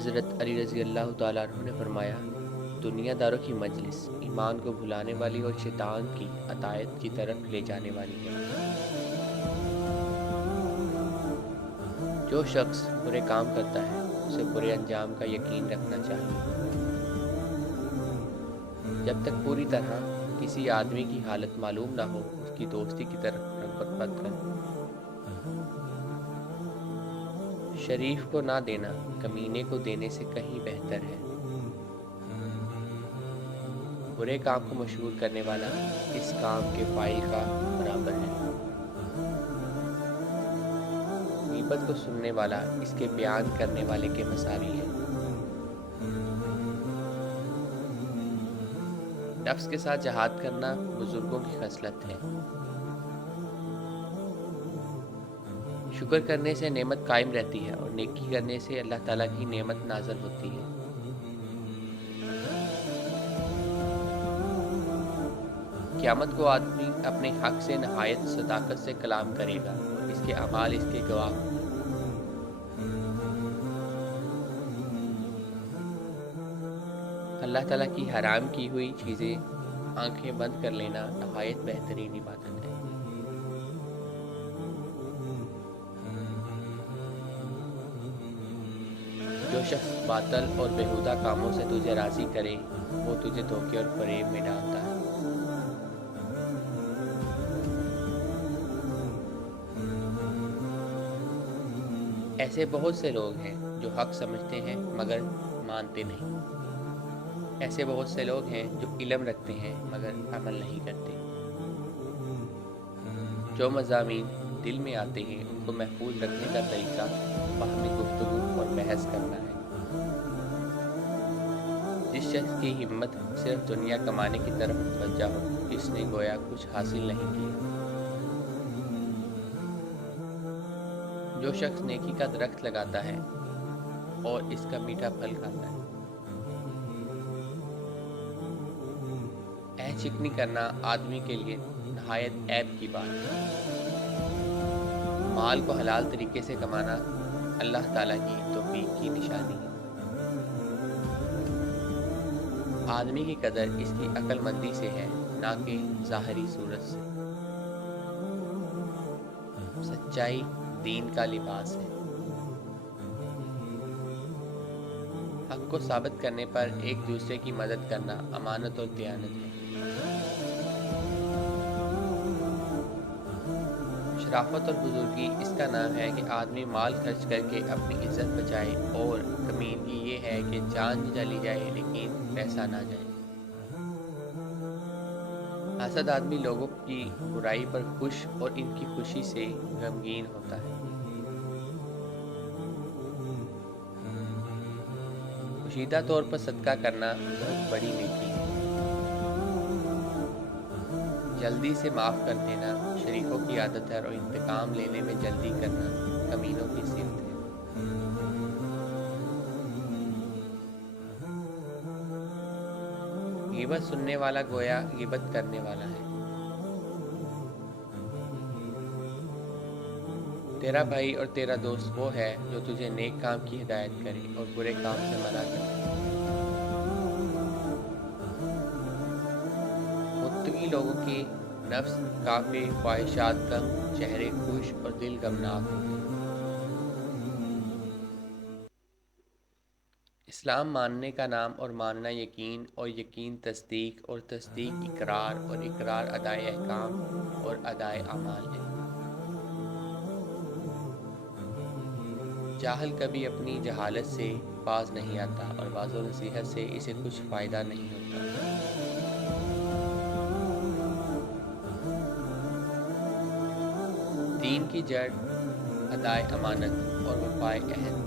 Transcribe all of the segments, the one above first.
حضرت علی رضی اللہ تعالیٰ عنہ نے فرمایا، دنیا داروں کی مجلس ایمان کو بھلانے والی اور شیطان کی اطاعت کی طرف لے جانے والی ہے۔ جو شخص برے کام کرتا ہے اسے برے انجام کا یقین رکھنا چاہیے۔ جب تک پوری طرح کسی آدمی کی حالت معلوم نہ ہو اس کی دوستی کی طرف رغبت مت کرو۔ شریف کو نہ دینا کمینے کو دینے سے کہیں بہتر ہے۔ برے کام کو مشہور کرنے والا اس کام کے فاعل کا برابر ہے۔ غیبت کو سننے والا اس کے بیان کرنے والے کے مساوی ہے۔ نفس کے ساتھ جہاد کرنا بزرگوں کی خصلت ہے۔ شکر کرنے سے نعمت قائم رہتی ہے اور نیکی کرنے سے اللہ تعالیٰ کی نعمت نازل ہوتی ہے۔ قیامت کو آدمی اپنے حق سے نہایت صداقت سے کلام کرے گا اور اس کے اعمال اس کے گواہ ہوں گے۔ اللہ تعالیٰ کی حرام کی ہوئی چیزیں آنکھیں بند کر لینا نہایت بہترین عبادت ہے۔ جو شخص باطل اور بیہودہ کاموں سے تجھے راضی کرے وہ تجھے دھوکے اور فریب میں ڈالتا ہے۔ ایسے بہت سے لوگ ہیں جو حق سمجھتے ہیں مگر مانتے نہیں۔ ایسے بہت سے لوگ ہیں جو علم رکھتے ہیں مگر عمل نہیں کرتے۔ جو مضامین دل میں آتے ہیں ان کو محفوظ رکھنے کا طریقہ باہمی گفتگو اور بحث کرنا ہے۔ جس شخص کی ہمت صرف دنیا کمانے کی طرف متوجہ ہو اس نے گویا کچھ حاصل نہیں کیا۔ جو شخص نیکی کا درخت لگاتا ہے اور اس کا میٹھا پھل کھاتا ہے۔ عہد شکنی کرنا آدمی کے لیے نہایت عیب کی بات ہے۔ مال کو حلال طریقے سے کمانا اللہ تعالیٰ کی توفیق کی نشانی ہے۔ آدمی کی قدر اس کی عقل مندی سے ہے نہ کہ ظاہری صورت سے۔ سچائی دین کا لباس ہے۔ حق کو ثابت کرنے پر ایک دوسرے کی مدد کرنا امانت اور دیانت ہے۔ شرافت اور بزرگی اس کا نام ہے کہ آدمی مال خرچ کر کے اپنی عزت بچائے، اور کمینگی یہ ہے کہ جان چلی جائے لیکن پیسہ نہ جائے۔ حسد آدمی لوگوں کی برائی پر خوش اور ان کی خوشی سے غمگین ہوتا ہے۔ پوشیدہ طور پر صدقہ کرنا بہت بڑی نیکی ہے۔ جلدی سے معاف کر دینا شریفوں کی عادت ہے اور انتقام لینے میں جلدی کرنا کمینوں کی صفت ہے۔ غیبت سننے والا گویا غیبت کرنے والا ہے۔ تیرا بھائی اور تیرا دوست وہ ہے جو تجھے نیک کام کی ہدایت کرے اور برے کام سے منع کرے۔ متقی لوگوں کے نفس کافی خواہشات کم، چہرے خوش اور دل غمناک ہوتے ہیں۔ اسلام ماننے کا نام اور ماننا یقین، اور یقین تصدیق، اور تصدیق اقرار، اور اقرار ادائے احکام اور ادائے اعمال ہے۔ جاہل کبھی اپنی جہالت سے باز نہیں آتا اور واعظ و نصیحت سے اسے کچھ فائدہ نہیں ہوتا۔ دین کی جڑ ادائے امانت اور وفائے عہد۔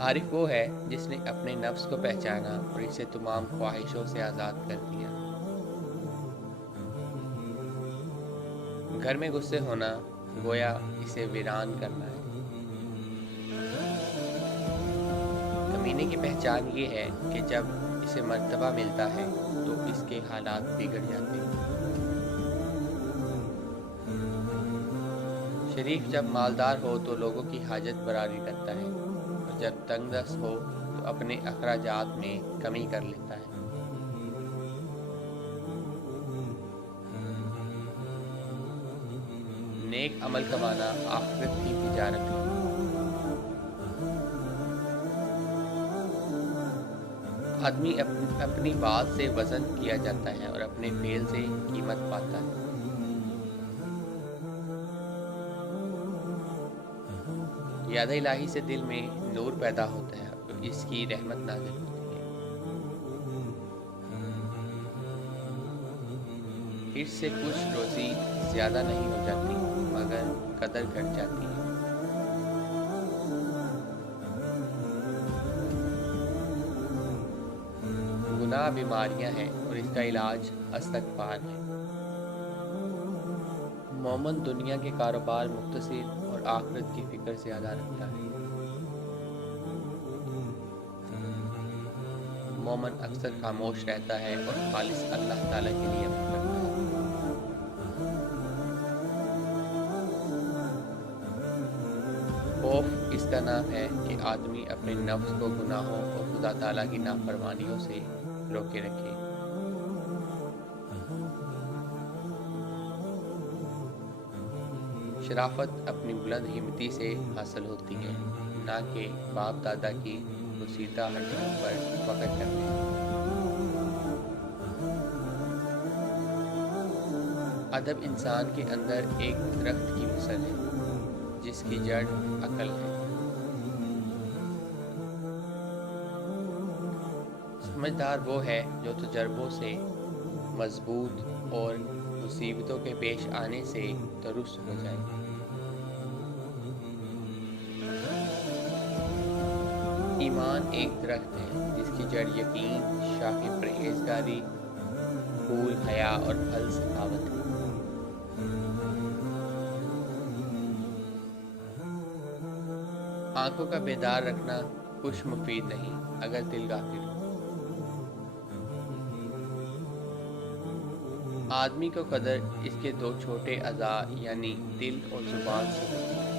عارف وہ ہے جس نے اپنے نفس کو پہچانا اور اسے تمام خواہشوں سے آزاد کر دیا۔ گھر میں غصے ہونا گویا اسے ویران کرنا ہے۔ کمینے کی پہچان یہ ہے کہ جب اسے مرتبہ ملتا ہے تو اس کے حالات بگڑ جاتے ہیں۔ شریف جب مالدار ہو تو لوگوں کی حاجت براری کرتا ہے، اور جب تنگ دست ہو تو اپنے اخراجات میں کمی کر لیتا ہے۔ نیک عمل کمانا آخرت کی تجارت ہے۔ آدمی اپنی بات سے وزن کیا جاتا ہے اور اپنے فعل سے قیمت پاتا ہے۔ یاد الہی سے دل میں نور پیدا ہوتا ہے اور اس کی رحمت نازل ہوتی ہے۔ اس سے کچھ روزی زیادہ نہیں ہو جاتی مگر قدر گھٹ جاتی ہے۔ گناہ بیماریاں ہیں اور اس کا علاج استغفار ہے۔ مومن دنیا کے کاروبار مختصر اور آخرت کی فکر زیادہ رکھتا ہے۔ مومن اکثر خاموش رہتا ہے اور خالص اللہ تعالیٰ کے لیے عمل کرتا ہے۔ خوف اس کا نام ہے کہ آدمی اپنے نفس کو گناہوں اور خدا تعالیٰ کی نافرمانیوں سے روکے رکھے۔ شرافت اپنی بلند ہمتی سے حاصل ہوتی ہے، نہ کہ باپ دادا کی بوسیدہ ہڈیوں پر فخر کرنے۔ ادب انسان کے اندر ایک درخت کی مثل ہے جس کی جڑ عقل ہے۔ سمجھدار وہ ہے جو تجربوں سے مضبوط اور مصیبتوں کے پیش آنے سے درست ہو جائے۔ ایمان ایک درخت ہے جس کی جڑ یقین، شاخیں پرہیزگاری، پھول حیا اور پھل سخاوت ہے۔ آنکھوں کا بیدار رکھنا کچھ مفید نہیں اگر دل غافل ہو۔ آدمی کو قدر اس کے دو چھوٹے اعضاء یعنی دل اور زبان سے ہوتی ہے۔